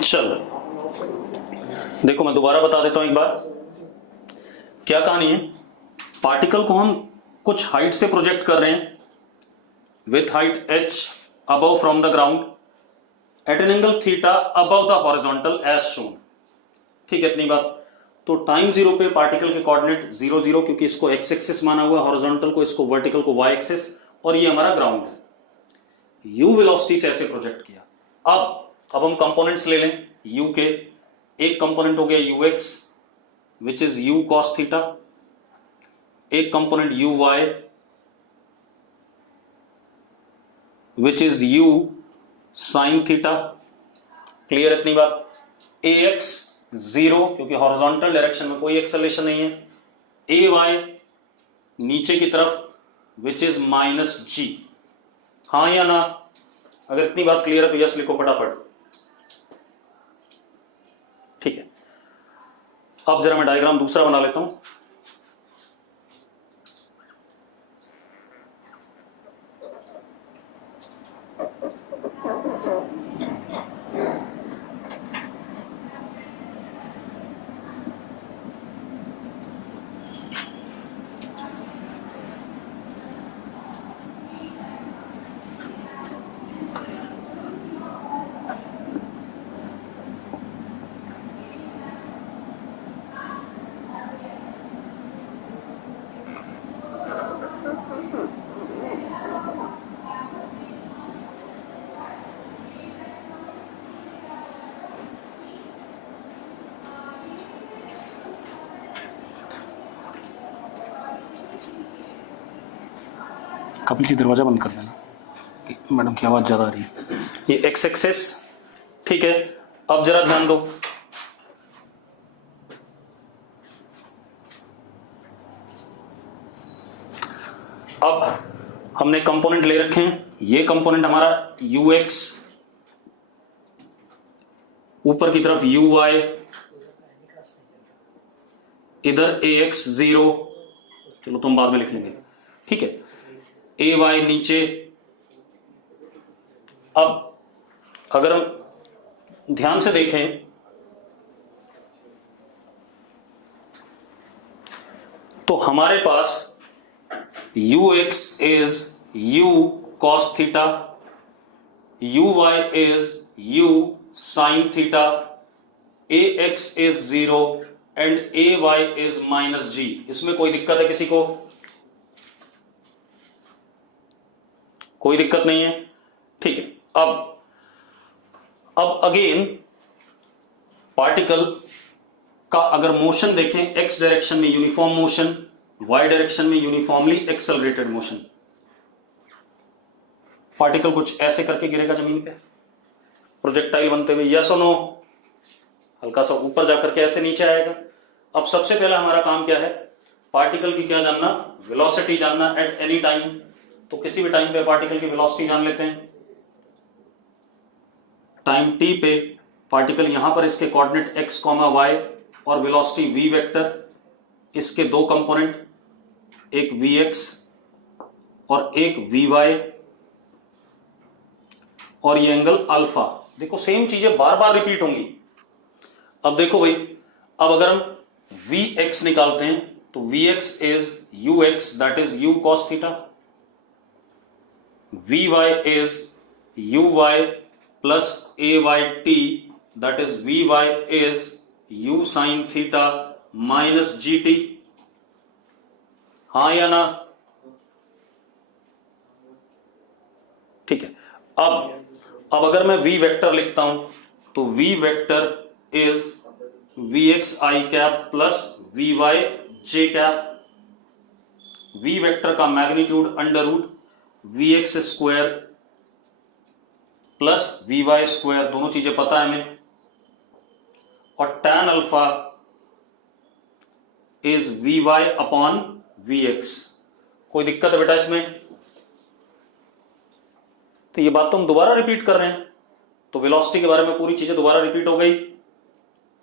चलो देखो, मैं दोबारा बता देता हूं एक बार क्या कहानी है। पार्टिकल को हम कुछ हाइट से प्रोजेक्ट कर रहे हैं with height h above from the ground at an angle theta above the horizontal as shown. ठीक है, इतनी बात। तो टाइम जीरो पे पार्टिकल के कोऑर्डिनेट 0 0, क्योंकि इसको x एक्सिस माना हुआ है, हॉरिजॉन्टल को, इसको वर्टिकल को y एक्सिस, और ये हमारा ग्राउंड है। u वेलोसिटी से ऐसे प्रोजेक्ट किया। अब हम कंपोनेंट्स ले लें u के। एक कंपोनेंट हो गया ux which is u cos theta, एक component uy which is u sin theta. Clear इतनी बात। ax 0, क्योंकि हॉरिजॉन्टल डायरेक्शन में कोई एक्सेलरेशन नहीं है। ay नीचे की तरफ विच इज -g। हाँ या ना? अगर इतनी बात क्लियर है तो यस लिखो फटाफट। ठीक है, अब जरा मैं डायग्राम दूसरा बना लेता हूं। कपिल जी दरवाजा बंद कर देना, मैडम की आवाज ज्यादा आ रही है। ये एक्स एक्सेस। ठीक है, अब जरा ध्यान दो। अब हमने कंपोनेंट ले रखे हैं। ये कंपोनेंट हमारा ux, ऊपर की तरफ uy, इधर ax 0, चलो तुम बाद में लिख लेंगे। ठीक है, ay नीचे। अब अगर हम ध्यान से देखें तो हमारे पास ux is u cos theta, uy is u sin theta, ax is 0 and ay is -g। इसमें कोई दिक्कत है किसी को? कोई दिक्कत नहीं है। ठीक है, अब अगेन पार्टिकल का अगर मोशन देखें, एक्स डायरेक्शन में यूनिफॉर्म मोशन, वाई डायरेक्शन में यूनिफॉर्मली एक्सेलरेटेड मोशन। पार्टिकल कुछ ऐसे करके गिरेगा जमीन पे प्रोजेक्टाइल बनते हुए, यस और नो? हल्का सा ऊपर जाकर के ऐसे नीचे आएगा। अब सबसे पहला हमारा काम क्या है? पार्टिकल की क्या जानना? वेलोसिटी जानना एट एनी टाइम। तो किसी भी टाइम पे पार्टिकल की वेलोसिटी जान लेते हैं। टाइम t पे पार्टिकल यहां पर इसके कोऑर्डिनेट x, y और वेलोसिटी v वेक्टर, इसके दो कंपोनेंट, एक vx और एक vy, और ये एंगल अल्फा। देखो सेम चीजें बार बार रिपीट होंगी। अब देखो भाई, अब अगर हम vx निकालते हैं तो vx is ux that is u cos theta, vy is uy plus ayt that is vy is u sin theta minus gt। हाँ या ना? ठीक है, अब अगर मैं v वेक्टर लिखता हूं तो v vector is vx i cap plus vy j cap. v vector का magnitude under root vx square plus vy square, दोनों चीजें पता है हमें, और tan alpha is vy upon vx। कोई दिक्कत है बेटा इसमें? तो ये बात तो हम दोबारा रिपीट कर रहे हैं, तो वेलोसिटी के बारे में पूरी चीजें दोबारा रिपीट हो गई।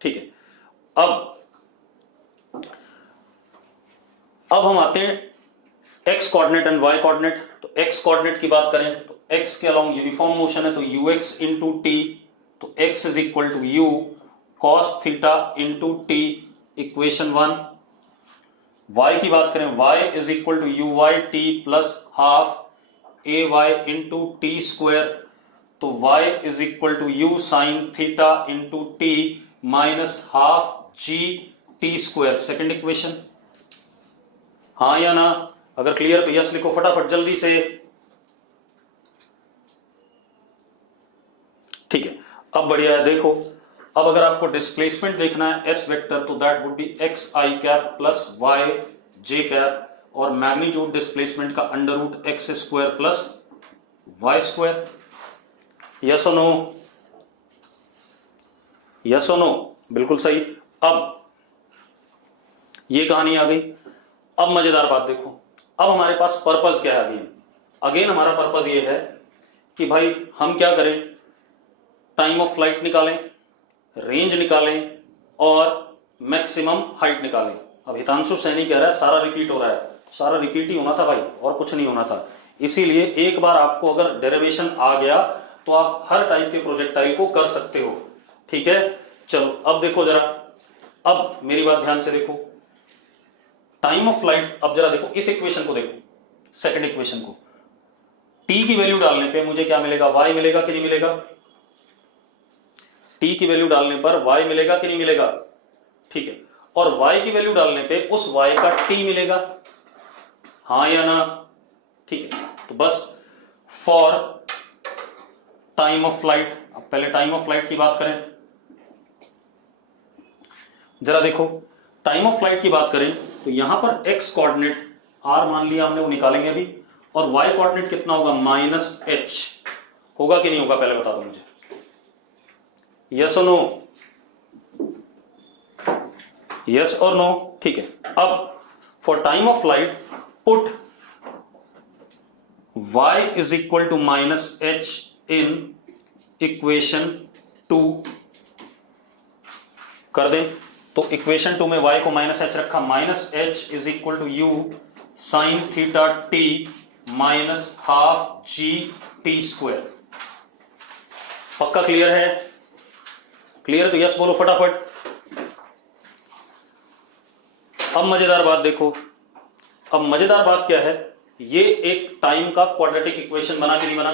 ठीक है, अब हम आते हैं x coordinate and y coordinate. तो एक्स कोऑर्डिनेट की बात करें तो एक्स के अलोंग यूनिफॉर्म मोशन है, तो ux इंटू टी तो x is equal to u cos theta into t, equation 1। y की बात करें, y is equal to u y t plus half a y into t square, तो y is equal to u sine theta into t minus half g t square, second equation. हाँ या ना? अगर clear तो yes लिखो फटाफट जल्दी से। ठीक है, अब बढ़िया है। देखो अब अगर आपको डिस्प्लेसमेंट देखना है एस वेक्टर, तो that would be x i cap plus y j cap, और मैग्नीट्यूड डिस्प्लेसमेंट का under root x square plus y square. Yes और नो? यस और नो? बिल्कुल सही। अब ये कहानी आ गई। अब मजेदार बात देखो, अब हमारे पास पर्पस क्या है। अगेन हमारा पर्पस ये है कि भाई हम क्या करें, टाइम ऑफ फ्लाइट निकालें, रेंज निकालें और मैक्सिमम हाइट निकालें। अब हितांशु सैनी कह रहा है सारा रिपीट हो रहा है, सारा रिपीट ही होना था भाई, और कुछ नहीं होना था। इसीलिए एक बार आपको अगर डेरिवेशन आ गया तो आप हर टाइप के प्रोजेक्टाइल को कर सकते हो। ठीक है, चलो अब देखो जरा, अब मेरी बात ध्यान से देखो, टाइम ऑफ फ्लाइट। अब जरा देखो इस इक्वेशन को, देखो सेकंड इक्वेशन को, टी की वैल्यू डालने पे मुझे क्या मिलेगा, वाई मिलेगा कि नहीं मिलेगा? टी की वैल्यू डालने पर वाई मिलेगा कि नहीं मिलेगा? ठीक है, और वाई की वैल्यू डालने पे उस वाई का टी मिलेगा, हाँ या ना? ठीक है, तो बस फॉर टाइम ऑफ फ्लाइट, अब पहले टाइम ऑफ फ्लाइट की बात करें। जरा देखो टाइम ऑफ फ्लाइट की बात करें तो यहां पर एक्स कोऑर्डिनेट आर मान लिया हमने, वो निकालेंगे अभी, और वाई कोऑर्डिनेट कितना होगा, माइनस एच, होगा कि नहीं होगा पहले बता दो मुझे, यस और नो? यस और नो? ठीक है, अब for time of flight put y is equal to minus h in equation 2 कर दें। तो इक्वेशन 2 में y को माइनस एच रखा, minus h is equal to u sine theta t minus half g t square. पक्का clear है? Clear तो yes बोलो फटाफट। अब मजेदार बात देखो, अब मजेदार बात क्या है, ये एक टाइम का क्वाड्रेटिक इक्वेशन बना कि नहीं बना?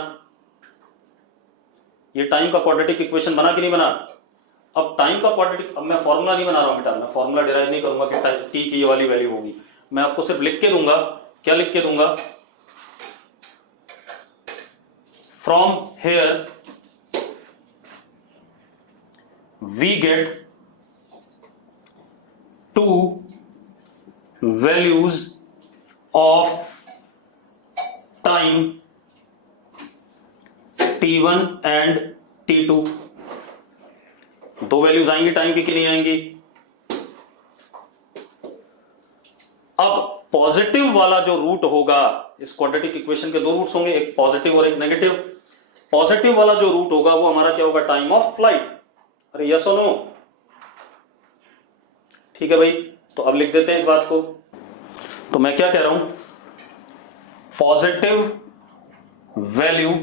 ये टाइम का क्वाड्रेटिक इक्वेशन बना कि नहीं बना? अब टाइम का क्वाड्रेटिक, अब मैं फॉर्मूला नहीं बना रहा हूं बेटा, मैं फॉर्मूला डिराइव नहीं करूंगा कि टी की ये वाली वैल्यू होगी, मैं आपको सिर्फ लिख के दूंगा। क्या लिख के दूंगा? From here we get two values of time t1 and t2। दो वैल्यूज आएंगी टाइम की कि नहीं आएंगी? अब पॉजिटिव वाला जो रूट होगा, इस क्वाड्रेटिक इक्वेशन के दो रूट्स होंगे, एक पॉजिटिव और एक नेगेटिव। पॉजिटिव वाला जो रूट होगा वो हमारा क्या होगा, टाइम ऑफ फ्लाइट। अरे यस और नो? ठीक है भाई, तो अब लिख देते हैं इस बात को। तो मैं क्या कह रहा हूं, पॉजिटिव वैल्यू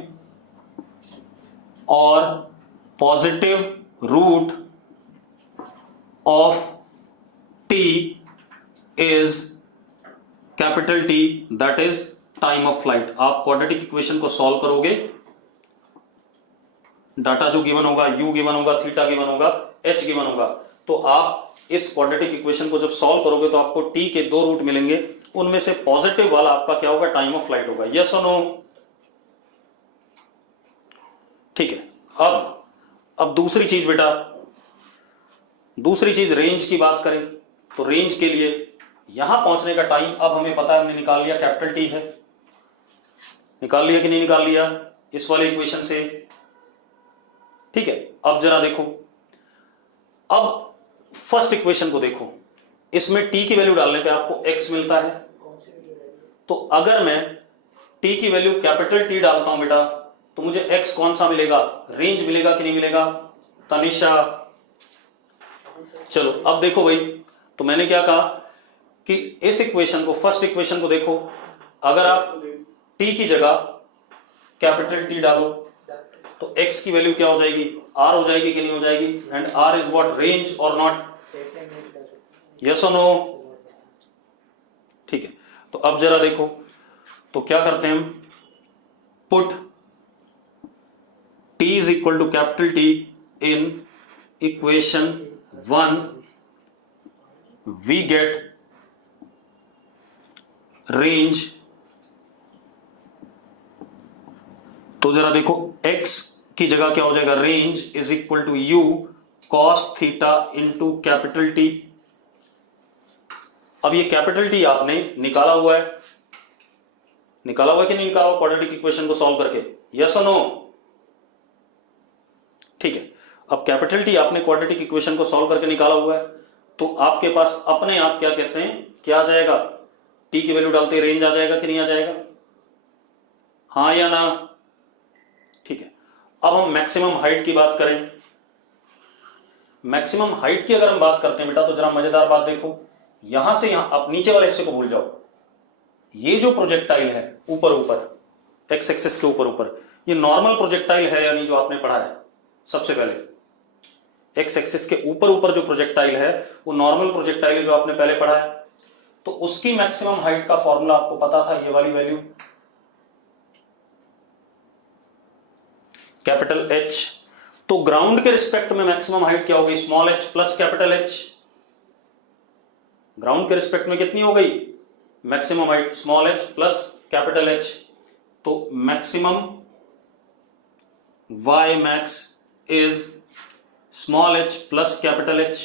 और positive root of t is capital T, that is time of flight. आप क्वाड्रेटिक इक्वेशन को सॉल्व करोगे, डाटा जो गिवन होगा, u गिवन होगा, थीटा गिवन होगा, h गिवन होगा, तो आप इस क्वाड्रेटिक इक्वेशन को जब सॉल्व करोगे तो आपको t के दो रूट मिलेंगे, उनमें से पॉजिटिव वाला आपका क्या होगा, टाइम ऑफ फ्लाइट होगा। यस और नो? ठीक है, अब दूसरी चीज बेटा, दूसरी चीज रेंज की बात करें तो रेंज के लिए यहां पहुंचने का टाइम अब हमें पता है, हमने निकाल लिया, कैपिटल टी है। निकाल लिया कि नहीं निकाल लिया इस वाले इक्वेशन से? ठीक है, अब जरा देखो, अब फर्स्ट इक्वेशन को देखो, इसमें t की वैल्यू डालने पे आपको x मिलता है। तो अगर मैं t की वैल्यू कैपिटल T डालता हूं बेटा, तो मुझे x कौन सा मिलेगा, रेंज मिलेगा कि नहीं मिलेगा? तनिषा, चलो अब देखो भाई, तो मैंने क्या कहा कि इस इक्वेशन को, फर्स्ट इक्वेशन को देखो, अगर आप t की जगह कैपिटल T डालो तो x की वैल्यू क्या हो जाएगी, r हो जाएगी कि नहीं हो जाएगी, and r is what, range और नॉट, यस और नो, ठीक है। तो अब जरा देखो, तो क्या करते हैं हम, put t is equal to capital T in equation 1, we get range. तो जरा देखो, x की जगह क्या हो जाएगा, range is equal to u cos theta into capital T। अब ये कैपिटल T आपने निकाला हुआ है, निकाला हुआ है कि नहीं निकाला हुआ क्वाड्रेटिक इक्वेशन को सॉल्व करके, यस और नो, ठीक है। अब कैपिटल T आपने क्वाड्रेटिक इक्वेशन को सॉल्व करके निकाला हुआ है, तो आपके पास अपने आप क्या कहते हैं, क्या आ जाएगा, T की वैल्यू डालते ही रेंज आ जाएगा कि नहीं आ जाएगा, हाँ या ना, ठीक है। अब हम मैक्सिमम हाइट की बात करें, मैक्सिमम हाइट की अगर हम बात करते हैं बेटा, तो जरा मजेदार बात देखो, यहां से यहां, आप नीचे वाले हिस्से को भूल जाओ, ये जो प्रोजेक्टाइल है ऊपर ऊपर एक्स एक्सिस के ऊपर ऊपर, ये नॉर्मल प्रोजेक्टाइल है यानी जो आपने पढ़ा है सबसे पहले, एक्स एक्सिस के ऊपर ऊपर जो प्रोजेक्टाइल है वो नॉर्मल प्रोजेक्टाइल है जो आपने पहले पढ़ा है। तो उसकी मैक्सिमम हाइट का फॉर्मूला आपको पता था, ये वाली वैल्यू कैपिटल H। तो ग्राउंड के रिस्पेक्ट में मैक्सिमम हाइट क्या हो गई, small h plus capital H। Ground के रिस्पेक्ट में कितनी हो गई maximum height, small h plus capital H। तो maximum y max is small h plus capital H।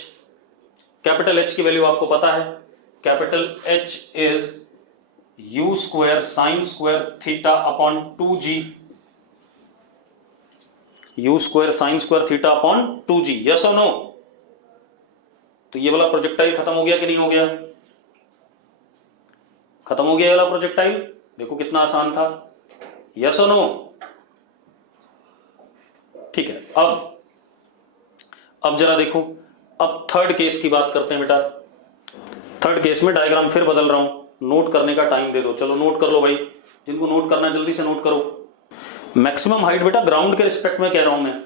Capital H की वैल्यू आपको पता है, capital H is u square sine square theta upon 2g, u square sine square theta upon 2g, yes और no. तो ये वाला projectile खत्म हो गया कि नहीं हो गया, खत्म हो गया ये वाला प्रोजेक्टाइल, देखो कितना आसान था, यस और नो, ठीक है। अब जरा देखो, अब थर्ड केस की बात करते हैं बेटा। थर्ड केस में डायग्राम फिर बदल रहा हूं, नोट करने का टाइम दे दो, चलो नोट कर लो भाई, जिनको नोट करना है जल्दी से नोट करो। मैक्सिमम हाइट बेटा ग्राउंड के रिस्पेक्ट में कह रहा हूं मैं,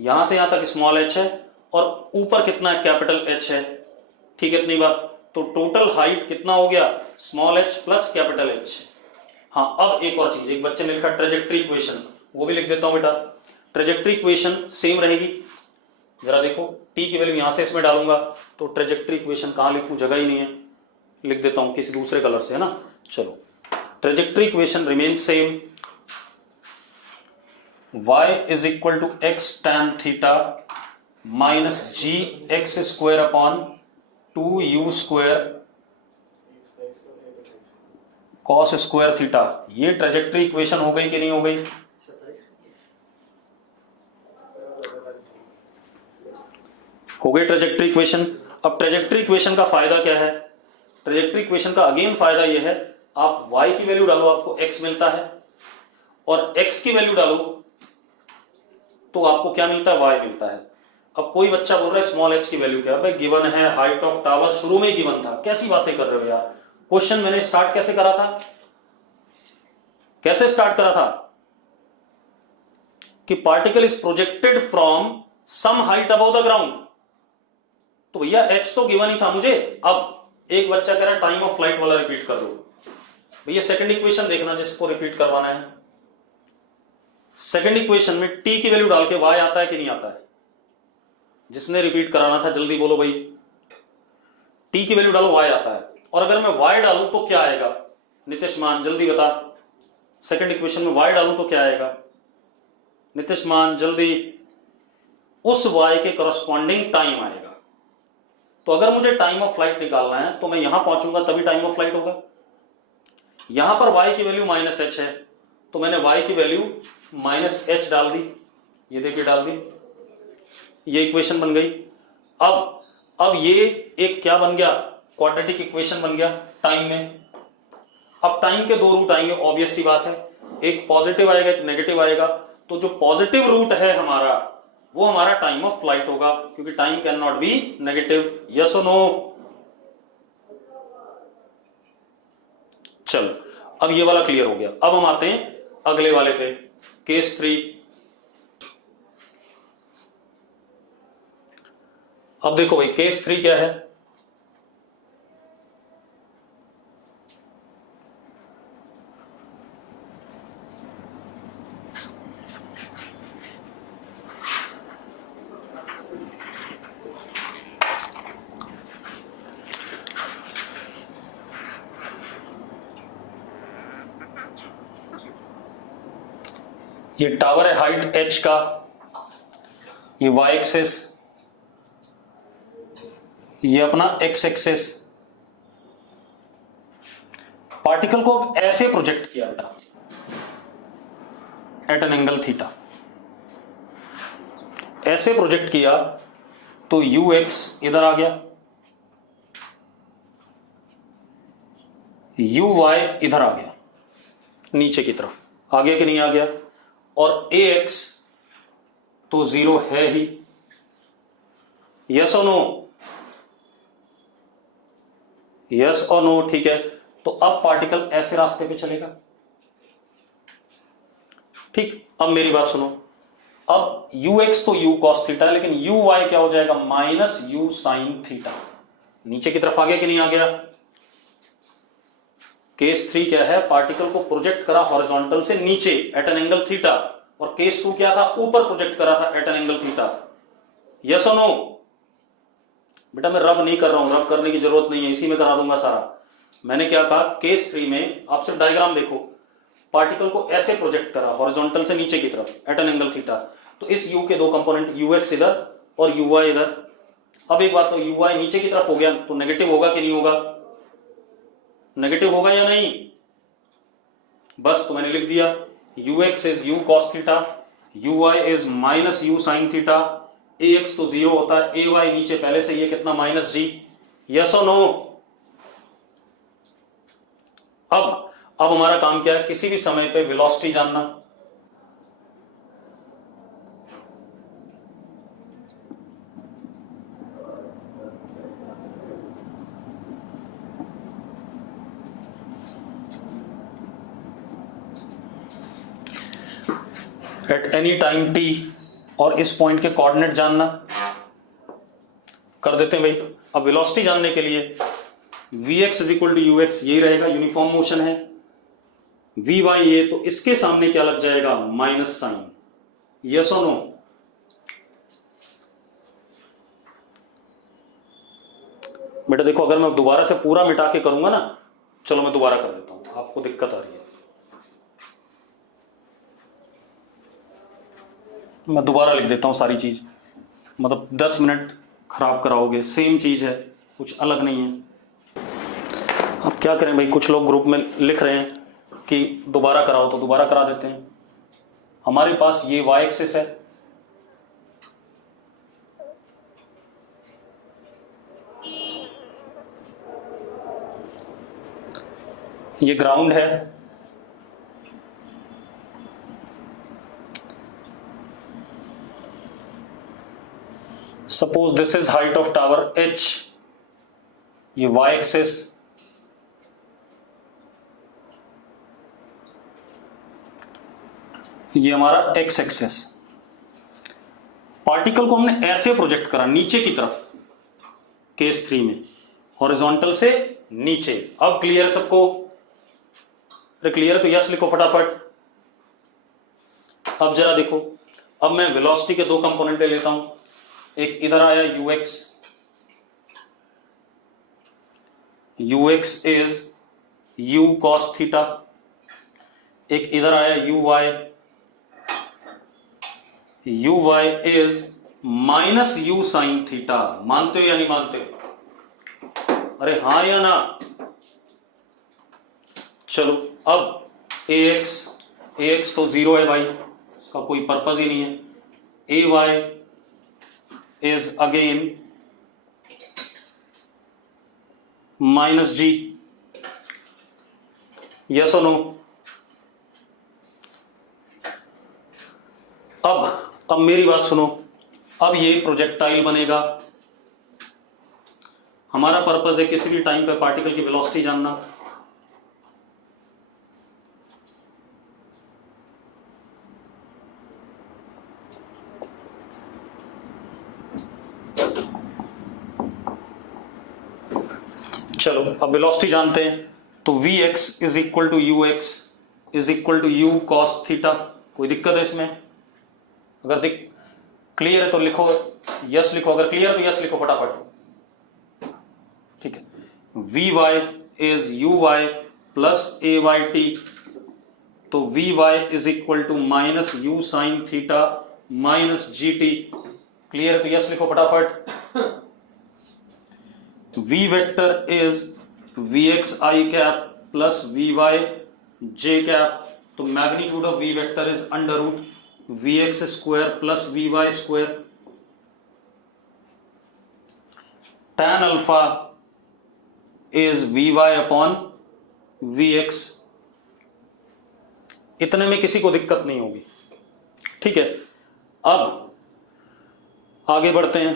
यहां से यहां तक स्मॉल h है और ऊपर कितना है, कैपिटल H है, ठीक है इतनी बात। तो टोटल हाइट कितना हो गया, small h plus capital H। हाँ, अब एक और चीज, एक बच्चे ने लिखा ट्रेजेक्ट्री इक्वेशन, वो भी लिख देता हूं बेटा। ट्रेजेक्ट्री इक्वेशन सेम रहेगी, जरा देखो t की वैल्यू यहां से इसमें डालूंगा, तो ट्रेजेक्ट्री इक्वेशन कहां लिखूं, जगह ही नहीं है, लिख देता हूं किसी दूसरे कलर से, है ना। चलो, trajectory equation remain same, y is equal to x tan theta minus g x square upon 2u square cos square theta. ये ट्रेजेक्ट्री इक्वेशन हो गई कि नहीं हो गई, हो गई ट्रेजेक्ट्री इक्वेशन। अब ट्रेजेक्ट्री इक्वेशन का फायदा क्या है, ट्रेजेक्ट्री इक्वेशन का अगेन फायदा यह है, आप y की वैल्यू डालो आपको x मिलता है, और x की वैल्यू डालो तो आपको क्या मिलता है, y मिलता है। अब कोई बच्चा बोल रहा है स्मॉल h की वैल्यू क्या है, भाई गिवन है, हाइट ऑफ टावर शुरू में ही गिवन था, कैसी बातें कर रहे हो यार। क्वेश्चन मैंने स्टार्ट कैसे करा था, कैसे स्टार्ट करा था कि particle is projected from some height above the ground, तो भैया h तो गिवन ही था मुझे। अब एक बच्चा कह रहा है टाइम ऑफ फ्लाइट वाला रिपीट कर दो, भैया सेकंड इक्वेशन देखना जिसको रिपीट करवाना है। सेकंड इक्वेशन में t की वैल्यू डाल के y आता है कि नहीं आता है, जिसने रिपीट कराना था जल्दी बोलो भाई। t की वैल्यू डालो y आता है, और अगर मैं y डालूं तो क्या आएगा, नितिश मान जल्दी बता। सेकंड इक्वेशन में y डालूं तो क्या आएगा, नितिश मान जल्दी। उस y के करस्पॉन्डिंग टाइम आएगा। तो अगर मुझे टाइम ऑफ फ्लाइट निकालना है तो मैं यहां पहुंचूंगा तभी टाइम ऑफ फ्लाइट होगा। यहां पर y की वैल्यू माइनस h है, तो मैंने y की वैल्यू माइनस h डाल दी, ये देखिए डाल दी, ये इक्वेशन बन गई। अब ये एक क्या बन गया, क्वाड्रेटिक इक्वेशन बन गया टाइम में। अब टाइम के दो रूट आएंगे, ऑब्वियस सी बात है, एक पॉजिटिव आएगा एक नेगेटिव आएगा। तो जो पॉजिटिव रूट है हमारा वो हमारा टाइम ऑफ फ्लाइट होगा, क्योंकि time can not be negative, yes और नो। चलो अब ये वाला क्लियर हो गया। अब हम आते हैं अगले वाले पे, केस 3। अब देखो भाई केस 3 क्या है, ये टावर है हाइट h का, ये y एक्सिस, ये अपना x एक्सिस। पार्टिकल को अब ऐसे प्रोजेक्ट किया बेटा एट एन एंगल थीटा, ऐसे प्रोजेक्ट किया तो ux इधर आ गया, uy इधर आ गया नीचे की तरफ, आ गया कि नहीं आ गया, और ax तो 0 है ही, यस और नो, यस और नो, ठीक है। तो अब पार्टिकल ऐसे रास्ते पे चलेगा, ठीक। अब मेरी बात सुनो, अब ux तो u cos थीटा है, लेकिन uy क्या हो जाएगा, माइनस u sin थीटा, नीचे की तरफ आ गया कि नहीं आ गया। केस 3 क्या है, पार्टिकल को प्रोजेक्ट करा हॉरिजॉन्टल से नीचे एट एन एंगल थीटा, और केस 2 क्या था, ऊपर प्रोजेक्ट करा था at an angle theta, yes और नो। बेटा मैं रब नहीं कर रहा हूं, रब करने की जरूरत नहीं है, इसी में करा दूंगा सारा। मैंने क्या कहा, केस 3 में आप सिर्फ डायग्राम देखो, पार्टिकल को ऐसे प्रोजेक्ट करा हॉरिजॉन्टल से नीचे की तरफ एट एन एंगल थीटा, तो इस u के दो कंपोनेंट ux इधर और uy इधर। अब एक बात, तो uy नीचे की तरफ हो गया तो नेगेटिव होगा कि नहीं होगा, नेगेटिव होगा या नहीं, बस तो मैंने लिख दिया ux is u cos theta, uy is minus u sin theta, ax तो 0 होता है, ay नीचे पहले से ये कितना माइनस g, यस और नो। अब हमारा काम क्या है, किसी भी समय पे वेलोसिटी जानना, एट एनी टाइम t, और इस पॉइंट के कोऑर्डिनेट जानना, कर देते हैं भाई। अब वेलोसिटी जानने के लिए vx is equal to ux, यही रहेगा, यूनिफॉर्म मोशन है, vy ये, तो इसके सामने क्या लग जाएगा, माइनस साइन, यस और नो। बेटा देखो, अगर मैं दोबारा से पूरा मिटा के करूंगा ना, चलो मैं दोबारा कर देता हूं, आपको दिक्कत आ रही है, मैं दोबारा लिख देता हूं सारी चीज, मतलब 10 मिनट खराब कराओगे, सेम चीज है, कुछ अलग नहीं है। अब क्या करें भाई, कुछ लोग ग्रुप में लिख रहे हैं कि दोबारा कराओ, तो दोबारा करा देते हैं। हमारे पास ये y एक्सिस है, ये ग्राउंड है, suppose this is height of tower h, ये y एक्सिस, ये हमारा x एक्सिस। पार्टिकल को हमने ऐसे प्रोजेक्ट करा नीचे की तरफ, केस 3 में हॉरिजॉन्टल से नीचे। अब क्लियर सबको, अरे क्लियर तो यस लिखो फटाफट। अब जरा देखो, अब मैं वेलोसिटी के दो कंपोनेंट ले लेता हूं, एक इधर आया ux, ux is u cos theta, एक इधर आया uy, uy is minus u sin theta. मानते हो या नहीं मानते हो, अरे हां या ना। चलो अब ax तो 0 है भाई, इसका कोई पर्पज ही नहीं है। ay is again minus g, yes और नो। अब मेरी बात सुनो, अब ये प्रोजेक्टाइल बनेगा। हमारा पर्पस है किसी भी टाइम पे पार्टिकल की वेलोसिटी जानना। चलो अब वेलोसिटी जानते हैं, तो Vx is equal to Ux is equal to U cos theta. कोई दिक्कत है इसमें? अगर क्लियर है तो लिखो यस लिखो, अगर क्लियर है तो यस लिखो फटाफट। ठीक है, Vy is Uy plus AyT, तो Vy is equal to minus U sine theta minus GT। Clear है तो यस लिखो फटाफट। V vector is Vxi cap plus Vy j cap, तो magnitude of V vector is under root Vx square plus Vy square. tan alpha is Vy upon Vx। इतने में किसी को दिक्कत नहीं होगी। ठीक है, अब आगे बढ़ते हैं।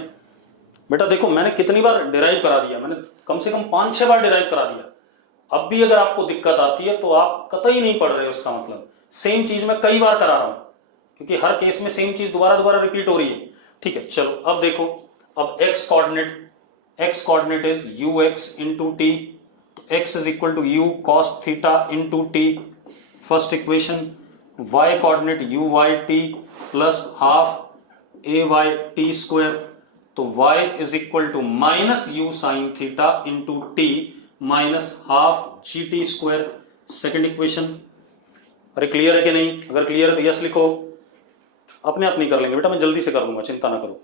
बेटा देखो मैंने कितनी बार डिराइव करा दिया, मैंने कम से कम 5-6 बार डिराइव करा दिया। अब भी अगर आपको दिक्कत आती है तो आप कतई नहीं पढ़ रहे हो, उसका मतलब सेम चीज मैं कई बार करा रहा हूं, क्योंकि हर केस में सेम चीज दोबारा दोबारा रिपीट हो रही है। ठीक है, चलो अब देखो, अब x coordinate is ux into t, x is equal to u cos theta into t first equation. y coordinate uyt plus half AYT square, तो y is equal to minus u sine theta into t minus half GT square second equation. अरे clear है कि नहीं? अगर clear है तो yes लिखो। अपने आप नहीं कर लेंगे बेटा, मैं जल्दी से कर दूंगा, चिंता ना करो।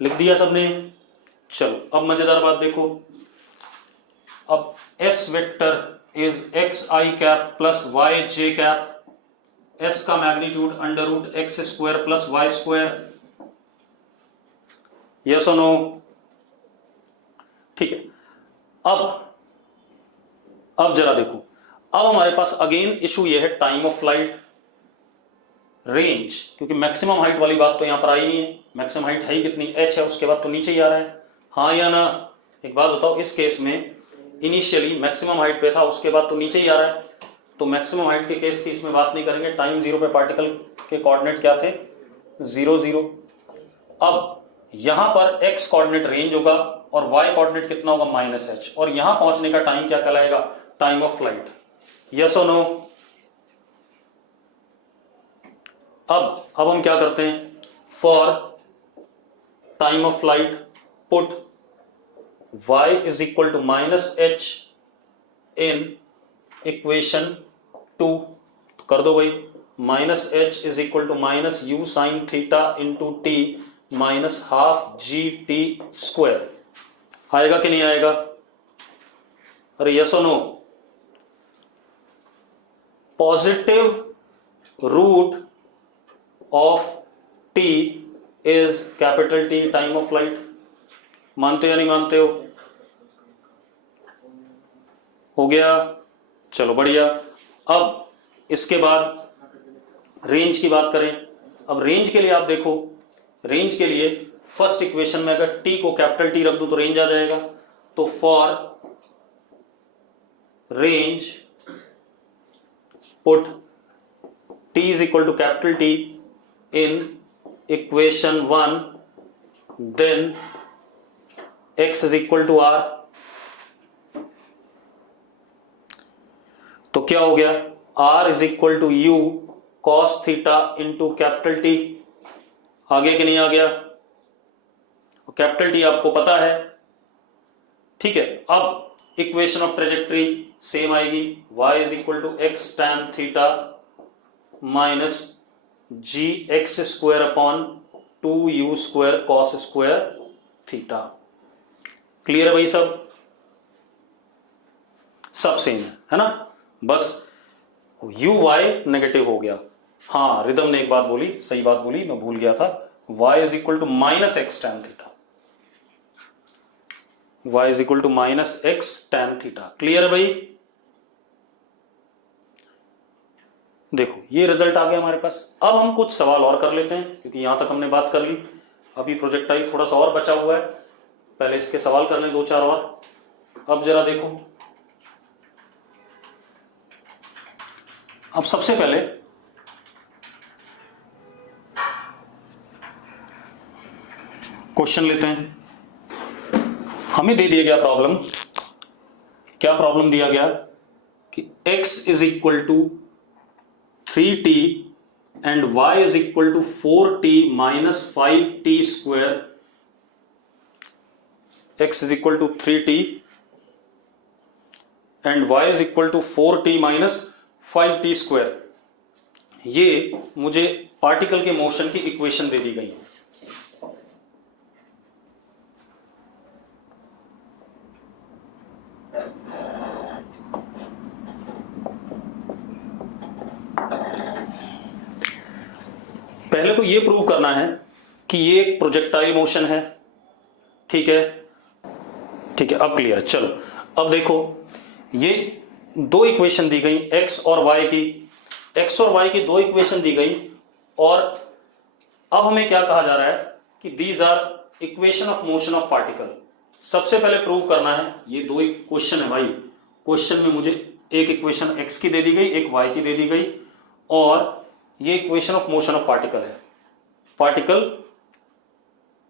लिख दिया सबने? चलो अब मजेदार बात देखो, अब S vector is xi cap plus yj cap, S का magnitude under root x square plus y square. Yes और नो? ठीक है, अब जरा देखो, अब हमारे पास अगेन इशू यह है टाइम ऑफ फ्लाइट, रेंज, क्योंकि मैक्सिमम हाइट वाली बात तो यहां पर आई नहीं है। मैक्सिमम हाइट है ही कितनी? h है, उसके बाद तो नीचे ही आ रहा है, हाँ या ना? एक बात बताओ, इस केस में इनिशियली मैक्सिमम हाइट पे था, उसके बाद तो नीचे ही आ रहा है, तो मैक्सिमम हाइट के केस की इसमें बात नहीं करेंगे। टाइम 0 पे पार्टिकल के कोऑर्डिनेट क्या थे? 0 0। अब यहां पर x कोऑर्डिनेट रेंज होगा और y कोऑर्डिनेट कितना होगा? माइनस h, और यहां पहुंचने का टाइम क्या कहलाएगा? Time of flight. यस और नो? अब हम क्या करते हैं? For time of flight put y is equal to minus h in equation 2, कर दो भाई। Minus h is equal to minus u sine theta into t minus half GT square. आएगा कि नहीं आएगा? अरे यस और no? Positive root of t is capital T time of flight. मानते हो या नहीं मानते हो? हो गया? चलो बढ़िया। अब इसके बाद रेंज की बात करें। अब रेंज के लिए आप देखो, रेंज के लिए फर्स्ट इक्वेशन में अगर t को कैपिटल T रख दूं तो रेंज आ जाएगा। तो for range put t is equal to capital T in equation 1, then x is equal to r। तो क्या हो गया? r is equal to u cos theta into capital T। आ गया कि नहीं आ गया? कैपिटल T आपको पता है, ठीक है। अब इक्वेशन ऑफ ट्रेजेक्ट्री सेम आएगी, y is equal to x tan theta minus g x square upon 2u square cos square theta. Clear है भाई? सब सेम है ना? बस uy नेगेटिव हो गया। हाँ, रिदम ने एक बात बोली, सही बात बोली, मैं भूल गया था। y is equal to minus x tan theta, y is equal to minus x tan theta. Clear है भाई? देखो ये रिजल्ट आ गया हमारे पास। अब हम कुछ सवाल और कर लेते हैं, क्योंकि यहां तक हमने बात कर ली। अभी प्रोजेक्टाइल थोड़ा सा और बचा हुआ है, पहले इसके सवाल कर लें 2-4 और। अब जरा देखो, अब सबसे पहले क्वेश्चन लेते हैं। हमें दे दिया गया प्रॉब्लम क्या प्रॉब्लम दिया गया कि x is equal to 3t and y is equal to 4t minus 5t square. x is equal to 3t and y is equal to 4t minus 5t square. ये मुझे पार्टिकल के motion की equation दे दी गई है। पहले तो ये prove करना है कि ये एक प्रोजेक्टाइल मोशन है। ठीक है, ठीक है, अब क्लियर। चलो अब देखो, ये दो इक्वेशन दी गई x और y की, x और y की दो इक्वेशन दी गई, और अब हमें क्या कहा जा रहा है कि these are equation of motion of particle. सबसे पहले प्रूव करना है, ये दो क्वेश्चन है भाई, क्वेश्चन में मुझे एक इक्वेशन x की दे दी गई, एक y की दे दी गई, और ये equation of motion of particle है। पार्टिकल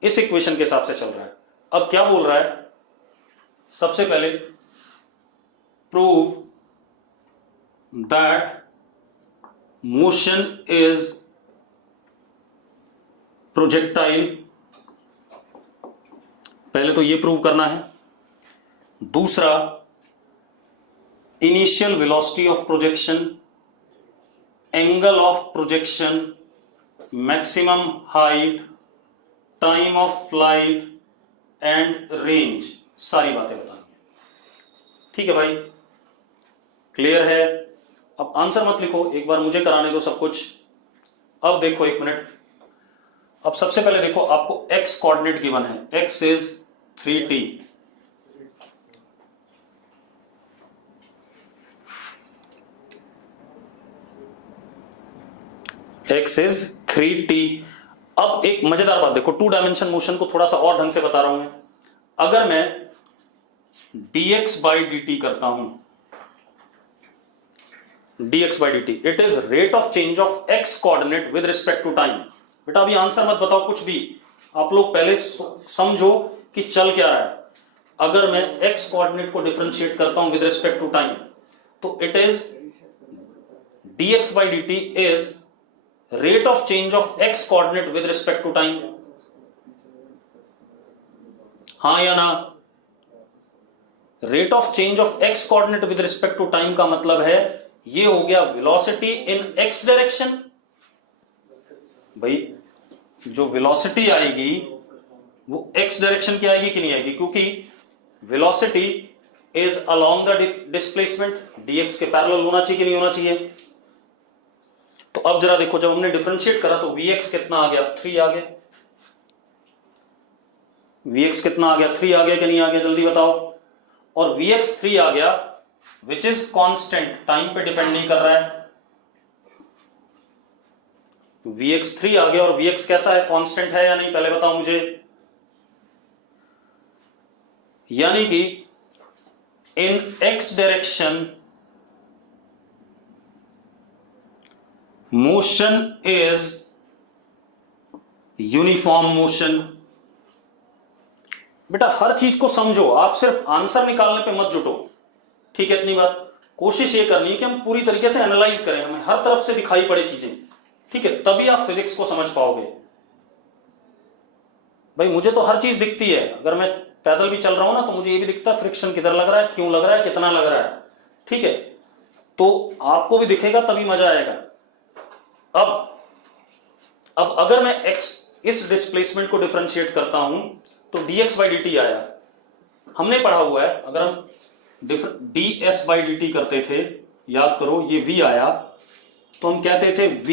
इस इक्वेशन के हिसाब से चल रहा है। अब क्या बोल रहा है, सबसे पहले prove that motion is projectile. पहले तो ये प्रूव करना है। दूसरा, initial velocity of projection, angle of projection, maximum height, time of flight and range, सारी बातें बतानी है। ठीक है भाई, क्लियर है। अब आंसर मत लिखो, एक बार मुझे कराने दो सब कुछ। अब देखो एक मिनट, अब सबसे पहले देखो, आपको x कोऑर्डिनेट गिवन है, x is 3t, x is 3t। अब एक मजेदार बात देखो, टू डायमेंशन मोशन को थोड़ा सा और ढंग से बता रहा हूं मैं। अगर मैं dx बाई dt करता हूं, dx by dt, it is rate of change of x coordinate with respect to time. बेटा अभी आंसर मत बताओ कुछ भी, आप लोग पहले समझो कि चल क्या रहा है। अगर मैं x कोऑर्डिनेट को डिफरेंशिएट करता हूं विद रिस्पेक्ट टू टाइम, तो it is dx by dt is rate of change of x coordinate with respect to time। हाँ या ना? rate of change of x coordinate with respect to time का मतलब है ये हो गया velocity in x direction। भाई जो velocity आएगी वो x डायरेक्शन की आएगी कि नहीं आएगी, क्योंकि velocity is along the displacement, dx के पैरेलल होना चाहिए कि नहीं होना चाहिए। तो अब जरा देखो, जब हमने डिफरेंशिएट करा तो Vx कितना आ गया, 3 आ गया। Vx कितना आ गया, 3 आ गया कि नहीं आ गया, जल्दी बताओ। और Vx 3 आ गया विच इज कांस्टेंट, टाइम पे डिपेंड नहीं कर रहा है। Vx 3 आ गया, और Vx कैसा है, कांस्टेंट है या नहीं, पहले बताओ मुझे। यानी कि इन x direction motion is uniform motion. बेटा हर चीज को समझो, आप सिर्फ आंसर निकालने पे मत जुटो। ठीक है, इतनी बात। कोशिश ये करनी है कि हम पूरी तरीके से एनालाइज करें, हमें हर तरफ से दिखाई पड़े चीजें। ठीक है, तभी आप फिजिक्स को समझ पाओगे। भाई मुझे तो हर चीज दिखती है, अगर मैं पैदल भी चल रहा हूं ना तो मुझे ये भी दिखता है फ्रिक्शन किधर लग रहा है, क्यों लग रहा है, कितना लग रहा है। ठीक है, तो आपको भी दिखेगा, तभी मजा आएगा। अब अगर मैं x इस डिस्प्लेसमेंट को डिफरेंशिएट करता हूं तो dx बाई dt आया। हमने पढ़ा हुआ है, अगर हम ds बाई dt करते थे, याद करो ये v आया, तो हम कहते थे v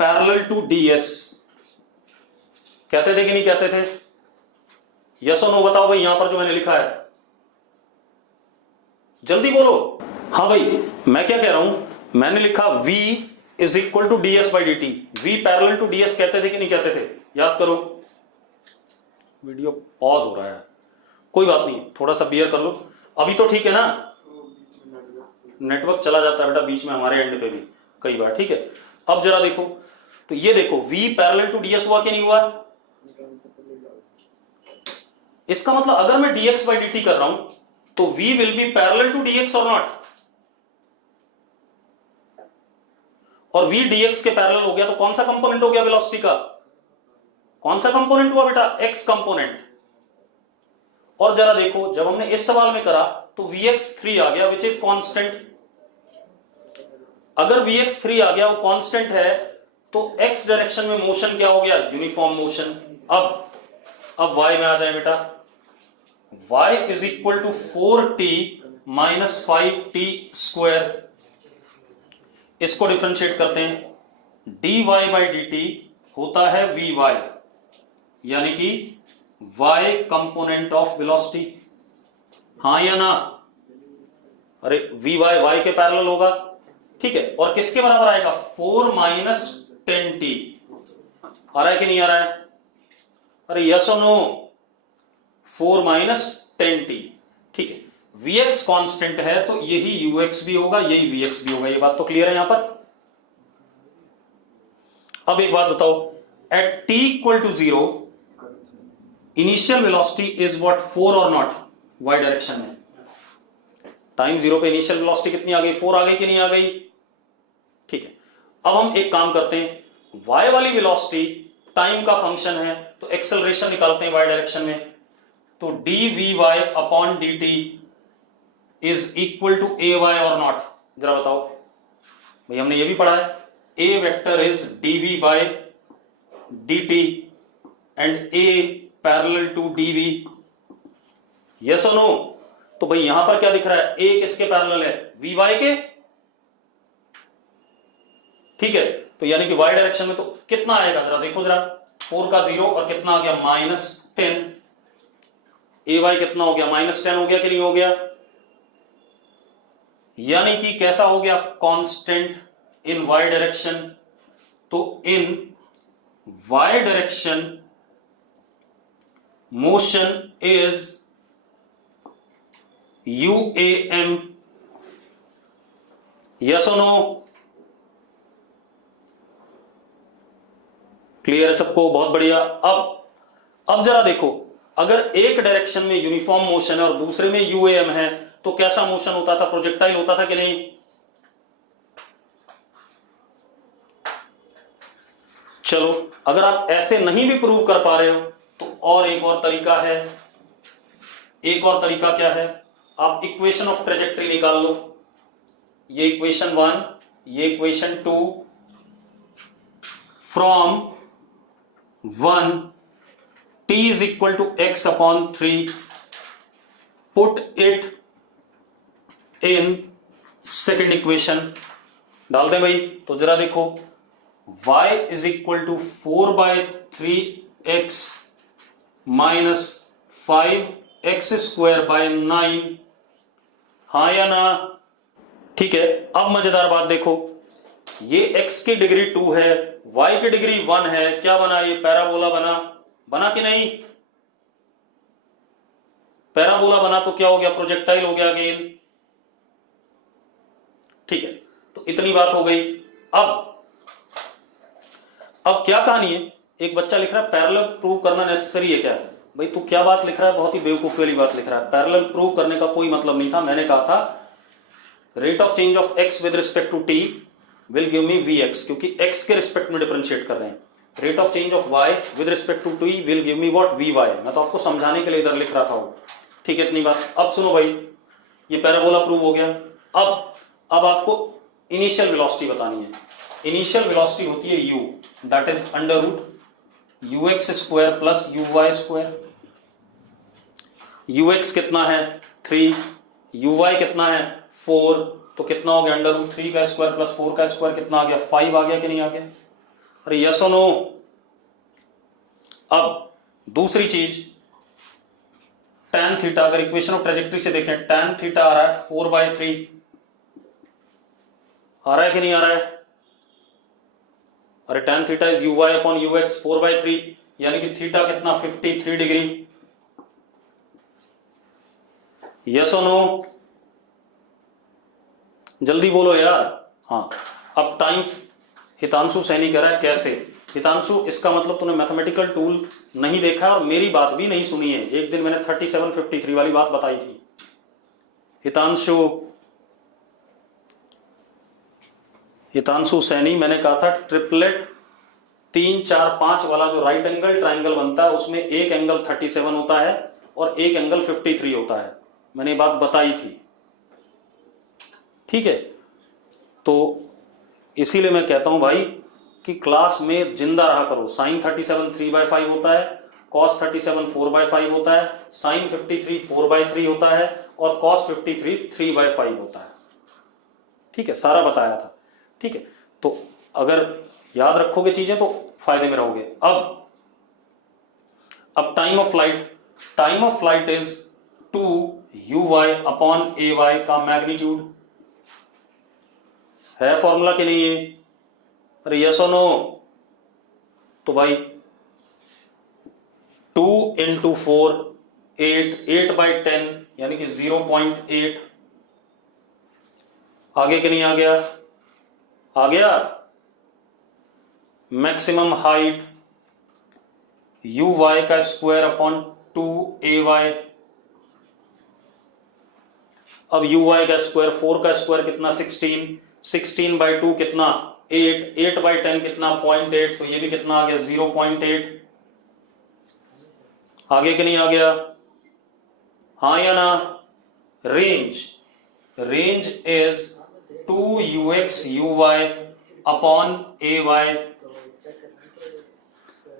पैरेलल टू ds। कहते थे कि नहीं कहते थे? यस और नो बताओ भाई, यहां पर जो मैंने लिखा है, जल्दी बोलो। हाँ भाई, मैं क्या कह रहा हूं, मैंने लिखा v is equal to ds by dt। v parallel to ds कहते थे कि नहीं कहते थे, याद करो। वीडियो पॉज हो रहा है, कोई बात नहीं, थोड़ा सा बियर कर लो। अभी तो ठीक है ना, नेटवर्क चला जाता है बेटा बीच में, हमारे एंड पे भी कई बार। ठीक है, अब जरा देखो, तो ये देखो v पैरेलल टू ds हुआ कि नहीं हुआ। इसका मतलब अगर मैं dx बाई dt कर रहा हूं तो v will be parallel to dx और नॉट, और v dx के पैरेलल हो गया तो कौन सा कंपोनेंट हो गया वेलोसिटी का, कौन सा कंपोनेंट हुआ बेटा, x कंपोनेंट। और जरा देखो जब हमने इस सवाल में करा तो vx3 आ गया विच इज कांस्टेंट। अगर vx3 आ गया वो कांस्टेंट है तो x डायरेक्शन में मोशन क्या हो गया, यूनिफॉर्म मोशन। अब y में आ जाए बेटा, y is equal to 4t minus 5t square. इसको डिफरेंशिएट करते हैं, dy बाई dt होता है vy, यानी कि y कंपोनेंट ऑफ वेलोसिटी, हां या ना, अरे vy y के पैरेलल होगा, ठीक है। और किसके बराबर आएगा, 4 माइनस 10t, आ रहा है कि नहीं आ रहा है, अरे यस और नो, 4 माइनस 10t, ठीक है। vx कांस्टेंट है तो यही ux भी होगा, यही vx भी होगा, ये बात तो क्लियर है यहां पर। अब एक बात बताओ, at t equal to 0 initial velocity is what, 4 और नॉट, y डायरेक्शन में। टाइम 0 पे इनिशियल वेलोसिटी कितनी आ गई, 4 आ गई कि नहीं आ गई, ठीक है। अब हम एक काम करते हैं, y वाली वेलोसिटी टाइम का फंक्शन है तो एक्सेलरेशन निकालते हैं y डायरेक्शन में, तो dvy upon dt is equal to ay और नॉट। जरा बताओ भाई, हमने ये भी पढ़ा है, a vector is dv by dt and a parallel to dv, yes और नो। तो भाई यहां पर क्या दिख रहा है, a किसके पैरेलल है, vy के, ठीक है। तो यानी कि y डायरेक्शन में तो कितना आएगा, जरा देखो जरा, 4 का 0 और कितना आ गया, -10, ay कितना हो गया, -10 हो गया कि नहीं हो गया, यानी कि कैसा हो गया, कांस्टेंट इन y डायरेक्शन। तो इन y direction motion is UAM, yes और नो, क्लियर है सबको, बहुत बढ़िया। अब जरा देखो, अगर एक डायरेक्शन में यूनिफॉर्म मोशन है और दूसरे में UAM है तो कैसा मोशन होता था, प्रोजेक्टाइल होता था कि नहीं। चलो अगर आप ऐसे नहीं भी प्रूव कर पा रहे हो तो और एक और तरीका है, एक और तरीका क्या है, आप इक्वेशन ऑफ ट्रेजेक्टरी निकाल लो। ये इक्वेशन 1, ये equation 2, from 1 t is equal to x upon 3, put it in second equation, डाल दें भाई। तो जरा देखो, y is equal to 4 by 3x minus 5x square by 9, हाँ या ना, ठीक है। अब मजेदार बात देखो, ये x की डिग्री 2 है, y की डिग्री 1 है, क्या बना, ये पैराबोला बना कि नहीं, पैराबोला बना तो क्या हो गया, प्रोजेक्टाइल हो गया अगेन, ठीक है। तो इतनी बात हो गई। अब क्या कहानी है, एक बच्चा लिख रहा है पैरेलल प्रूव करना नेसेसरी है क्या, भाई तू क्या बात लिख रहा है, बहुत ही बेवकूफी वाली बात लिख रहा है। पैरेलल प्रूव करने का कोई मतलब नहीं था, मैंने कहा था rate of change of x with respect to t will give me vx, क्योंकि x के रिस्पेक्ट में डिफरेंशिएट कर रहे हैं। Rate of change of y with respect to t will give me what, vy। मैं तो आपको समझाने के लिए इधर लिख रहा था वो, ठीक है। इतनी बात। अब सुनो भाई, ये पैराबोला प्रूव हो गया। अब आपको इनिशियल वेलोसिटी बतानी है। इनिशियल वेलोसिटी होती है u, that is under root ux square plus uy square. ux कितना है 3, uy कितना है 4, तो कितना हो गया अंडर रूट 3 का स्क्वायर प्लस 4 का स्क्वायर, कितना आ गया 5 आ गया कि नहीं आ गया, अरे यस और नो। अब दूसरी चीज, tan थीटा, अगर इक्वेशन ऑफ ट्रेजेक्टरी से देखें, tan थीटा आ रहा है 4/3, आ रहा है कि नहीं आ रहा है, अरे tan theta is uy upon ux 4/3, यानी कि थीटा कितना 53 डिग्री, यस और नो, जल्दी बोलो यार। हाँ, अब टाइम हितांशु सैनी कह रहा है कैसे। हितांशु, इसका मतलब तूने मैथमेटिकल टूल नहीं देखा और मेरी बात भी नहीं सुनी है। एक दिन मैंने 3753 वाली बात बताई थी, हितांशु सैनी, मैंने कहा था ट्रिपलेट 3 4 5 वाला जो राइट एंगल ट्राइंगल बनता है उसमें एक एंगल 37 होता है और एक एंगल 53 होता है, मैंने ये बात बताई थी। ठीक है, तो इसीलिए मैं कहता हूं भाई कि क्लास में जिंदा रहा करो। साइन 37 3/5 होता है, कॉस 37 4/5 होता है, साइन 53 4/3 होता है और कॉस 53 3/5 होता है। ठीक है, सारा बताया था। ठीक है, तो अगर याद रखोगे चीजें तो फायदे में रहोगे। अब time of flight is 2uy/ay का मैग्नीट्यूड है, फॉर्मूला के नहीं है? अरे यस और नो? तो भाई 2 × 4 8/10 यानी कि 0.8। आगे कि नहीं आ गया? आ गया। मैक्सिमम हाइट uy का स्क्वायर अपॉन 2ay। अब uy का स्क्वायर, 4 का स्क्वायर कितना 16/2 कितना 8/10 कितना 0.8, तो ये भी कितना आ गया 0.8। आगे कि नहीं आ गया? हाँ या ना? Range is 2uxuy upon ay।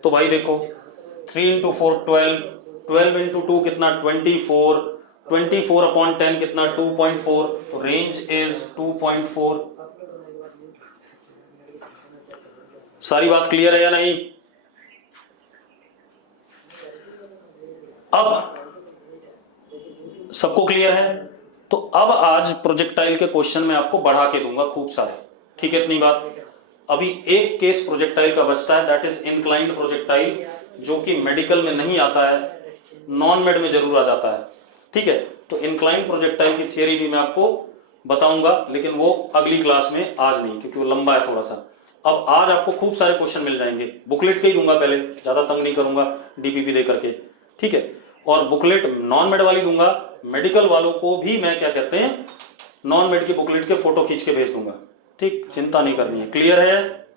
तो भाई देखो 3 × 4 12 × 2 कितना 24 अपॉन 10 कितना 2.4, तो रेंज इज 2.4। सारी बात क्लियर है या नहीं? अब सबको क्लियर है? तो अब आज प्रोजेक्टाइल के क्वेश्चन में आपको बढ़ा के दूंगा खूब सारे। ठीक है, इतनी बात। अभी एक केस प्रोजेक्टाइल का बचता है, दैट इज इंक्लाइंड प्रोजेक्टाइल, जो कि मेडिकल में नहीं आता है, नॉन मेड में जरूर आ जाता है। ठीक है, तो इंक्लाइंड प्रोजेक्टाइल की थियरी भी मैं आपको बताऊंगा, लेकिन वो अगली क्लास में, आज नहीं, क्योंकि वो लंबा है थोड़ा सा। अब आज आपको खूब सारे क्वेश्चन मिल जाएंगे, बुकलेट के ही दूंगा पहले, ज्यादा तंग नहीं करूंगा डीपीपी दे करके। ठीक है, और बुकलेट नॉन मेड वाली दूंगा, मेडिकल वालों को भी मैं क्या कहते हैं नॉन मेड की बुकलेट के फोटो खींच के भेज दूंगा। ठीक, चिंता नहीं करनी है। क्लियर है?